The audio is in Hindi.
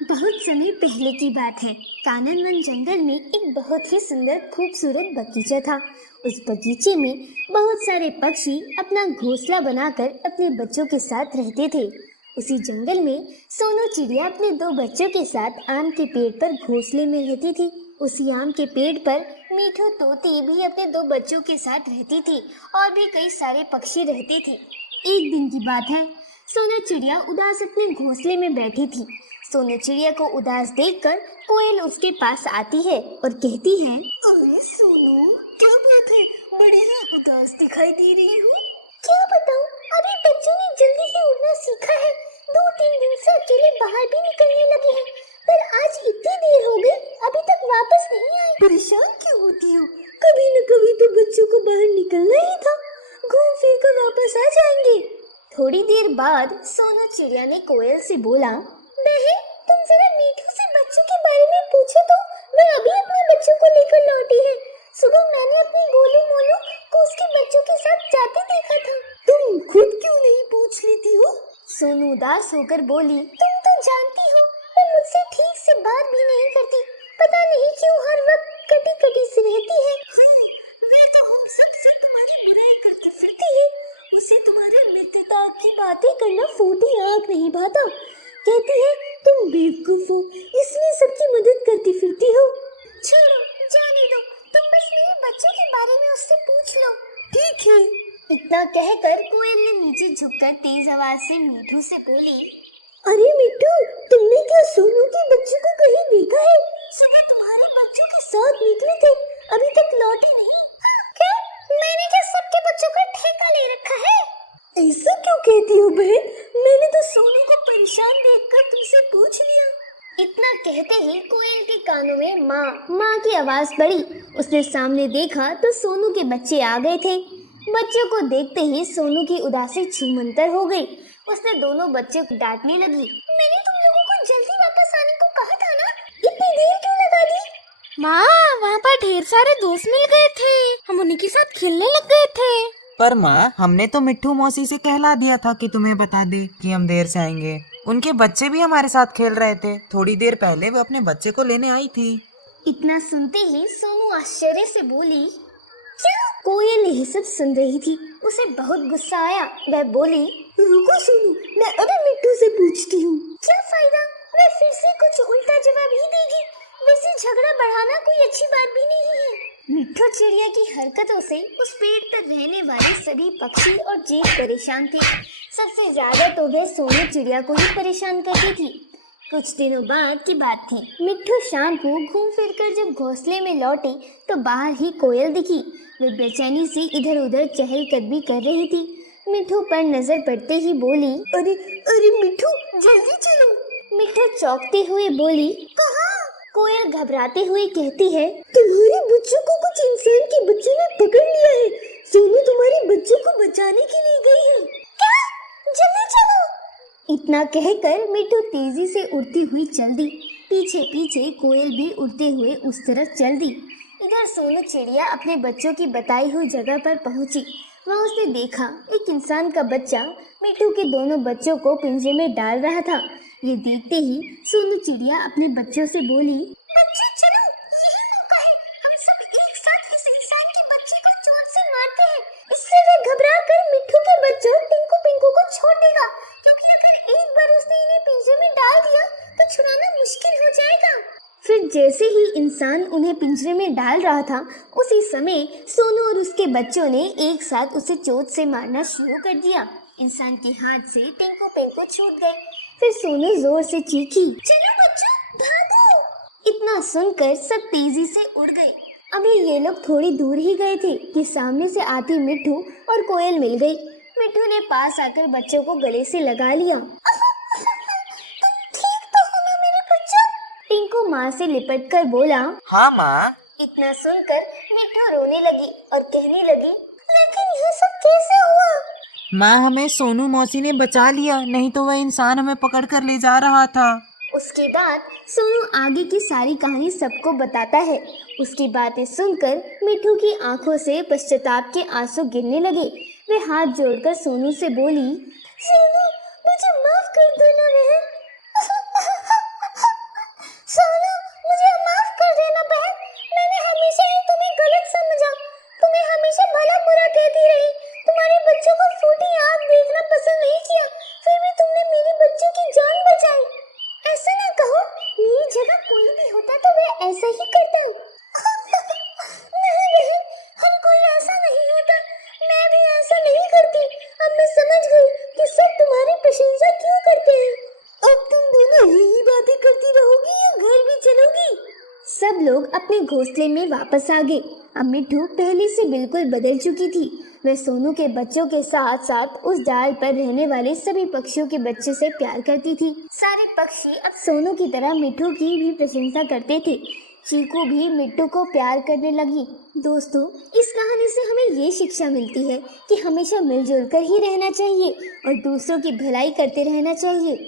बहुत समय पहले की बात है। कानन जंगल में एक बहुत ही सुंदर खूबसूरत बगीचा था। उस बगीचे में बहुत सारे पक्षी अपना घोंसला बनाकर अपने बच्चों के साथ रहते थे। उसी जंगल में सोनू चिड़िया अपने दो बच्चों के साथ आम के पेड़ पर घोंसले में रहती थी। उसी आम के पेड़ पर मीठू तोती भी अपने दो बच्चों के साथ रहती थी और भी कई सारे पक्षी रहते थे। एक दिन की बात है, सोनू चिड़िया उदास अपने घोंसले में बैठी थी। सोनू चिड़िया को उदास देखकर कोयल उसके पास आती है और कहती है, अरे सोनू, क्या बात है? बड़ी ही उदास दिखाई दे रही हो। क्या बताऊं, अभी बच्चों ने जल्दी ही उड़ना सीखा है। 2-3 दिन से अकेले बाहर भी निकलने लगे हैं, पर आज इतनी देर हो गई, अभी तक वापस नहीं आए। परेशान क्यों होती हो? कभी न कभी तो बच्चों को बाहर निकलना ही था, घूम फिर कर वापस आ जाएंगे। थोड़ी देर बाद सोनू चिड़िया ने कोयल से बोला, बहन, तुम जरा मीठू से बच्चों के बारे में पूछो तो, वह अभी अपने बच्चों को लेकर लौटी है। सुबह मैंने अपने गोलू मोलू को उसके बच्चों के साथ जाते देखा था। तुम खुद क्यों नहीं पूछ लेती हो? सोनू उदास होकर बोली, तुम तो जानती हो वो मुझसे ठीक से बात भी नहीं करती। पता नहीं क्यों हर वक्त कटी कटी सी रहती है। वे तो हम सबसे तुम्हारी बुराई करके फिरती है। उसे तुम्हारे मित्रता की बातें करना फूटी आंख नहीं भाता। कहती है तुम बेवकूफ हो, इसलिए सबकी मदद करती फिरती हो। छोड़ो, जाने दो, तुम बस मेरे बच्चों के बारे में उससे पूछ लो। ठीक है। इतना कहकर कोयल ने नीचे झुककर तेज आवाज से मीठू से बोली, अरे मिट्टू, तुमने क्या सोनू के बच्चों को कहीं देखा है? सुबह तुम्हारे बच्चों के साथ निकले थे, अभी तक लौटे नहीं। क्या? मैंने क्या सबके बच्चों का ठेका ले रखा है? ऐसा क्यों कहती हो बहन? मैंने तो सोनू को परेशान देखकर तुमसे पूछ लिया। इतना कहते ही कोयल के कानों में माँ की आवाज पड़ी। उसने सामने देखा तो सोनू के बच्चे आ गए थे। बच्चों को देखते ही सोनू की उदासी छूमंतर हो गई। उसने दोनों बच्चों को डांटने लगी, मैंने तुम लोगों को जल्दी वापस आने को कहा था ना, इतनी देर क्यों लगा दी? माँ, वहाँ पर ढेर सारे दोस्त मिल गए थे, हम उन्हीं के साथ खेलने लग गए थे। पर माँ, हमने तो मिट्ठू मौसी से कहला दिया था कि तुम्हें बता दे कि हम देर से आएंगे। उनके बच्चे भी हमारे साथ खेल रहे थे। थोड़ी देर पहले वो अपने बच्चे को लेने आई थी। इतना सुनते ही सोनू आश्चर्य से बोली, क्या? कोयल यह सब सुन रही थी। उसे बहुत गुस्सा आया। वह बोली, रुको सोनू, मैं अभी मिट्टू से पूछती हूँ। क्या फायदा, वह फिर से कुछ उल्टा जवाब ही देगी। वैसे झगड़ा बढ़ाना कोई अच्छी बात भी नहीं है। मिट्टू चिड़िया की हरकतों से उस पेड़ पर रहने वाले सभी पक्षी और जीव परेशान थे। सबसे ज्यादा तो वह सोनू चिड़िया को ही परेशान करती थी। कुछ दिनों बाद की बात थी। मिट्टू शाम को घूम फिर कर जब घोंसले में लौटी तो बाहर ही कोयल दिखी। वे बेचैनी से इधर उधर चहलकदमी कर रही थी। मिट्टू पर नजर पड़ते ही बोली, अरे अरे मिट्टू, जल्दी चलो। मिट्टू चौंकते हुए बोली, कहाँ? कोयल घबराते हुए कहती है, तुम्हारे बच्चों को कुछ इंसान के बच्चों ने पकड़ लिया है। सोनू तुम्हारे बच्चों को बचाने के लिए गई है। क्या? जल्दी चलो। इतना कहकर मिट्टू तेजी से उड़ती हुई चल दी। पीछे पीछे कोयल भी उड़ते हुए उस तरफ चल दी। इधर सोनू चिड़िया अपने बच्चों की बताई हुई जगह पर पहुंची। वहां उसने देखा एक इंसान का बच्चा मिट्टू के दोनों बच्चों को पिंजरे में डाल रहा था। ये देखते ही सोनू चिड़िया अपने बच्चों से बोली, बच्चे चलो, यही मौका है, हम सब एक साथ इस इंसान के बच्चे को चोट से मारते हैं। इससे वह घबरा कर मिट्टू के बच्चों टिंकू पिंकू को छोड़ देगा, क्योंकि अगर एक बार उसने इन्हें पिंजरे में डाल दिया तो छुड़ाना मुश्किल हो जाएगा। फिर जैसे ही इंसान उन्हें पिंजरे में डाल रहा था, उसी समय सोनू और उसके बच्चों ने एक साथ उसे चोट से मारना शुरू कर दिया। इंसान के हाथ से टिंकू पिंकू छूट गए। फिर सोनू जोर से चीखी, चलो बच्चों, भागो। इतना सुनकर सब तेजी से उड़ गए। अभी ये लोग थोड़ी दूर ही गए थे कि सामने से आती मिट्टू और कोयल मिल गई। मिट्टू ने पास आकर बच्चों को गले से लगा लिया। तुम ठीक तो हो ना मेरे बच्चों? टिंकू माँ से लिपट कर बोला, हाँ माँ। इतना सुनकर मिट्टू रोने लगी और कहने लगी, लेकिन यह सब कैसे हुआ? माँ, हमें सोनू मौसी ने बचा लिया, नहीं तो वह इंसान हमें पकड़ कर ले जा रहा था। उसके बाद सोनू आगे की सारी कहानी सबको बताता है। उसकी बातें सुनकर मिट्टू की आंखों से पश्चाताप के आंसू गिरने लगे। वे हाथ जोड़कर सोनू से बोली, सोनू, मुझे माफ कर दो ना बहन। लोग अपने घोंसले में वापस आ गए। अब मिट्ठू पहले से बिल्कुल बदल चुकी थी। वह सोनू के बच्चों के साथ साथ उस डाल पर रहने वाले सभी पक्षियों के बच्चे से प्यार करती थी। सारे पक्षी अब सोनू की तरह मिट्ठू की भी प्रशंसा करते थे। चीकू भी मिट्टू को प्यार करने लगी। दोस्तों, इस कहानी से हमें ये शिक्षा मिलती है कि हमेशा मिलजुल कर ही रहना चाहिए और दूसरों की भलाई करते रहना चाहिए।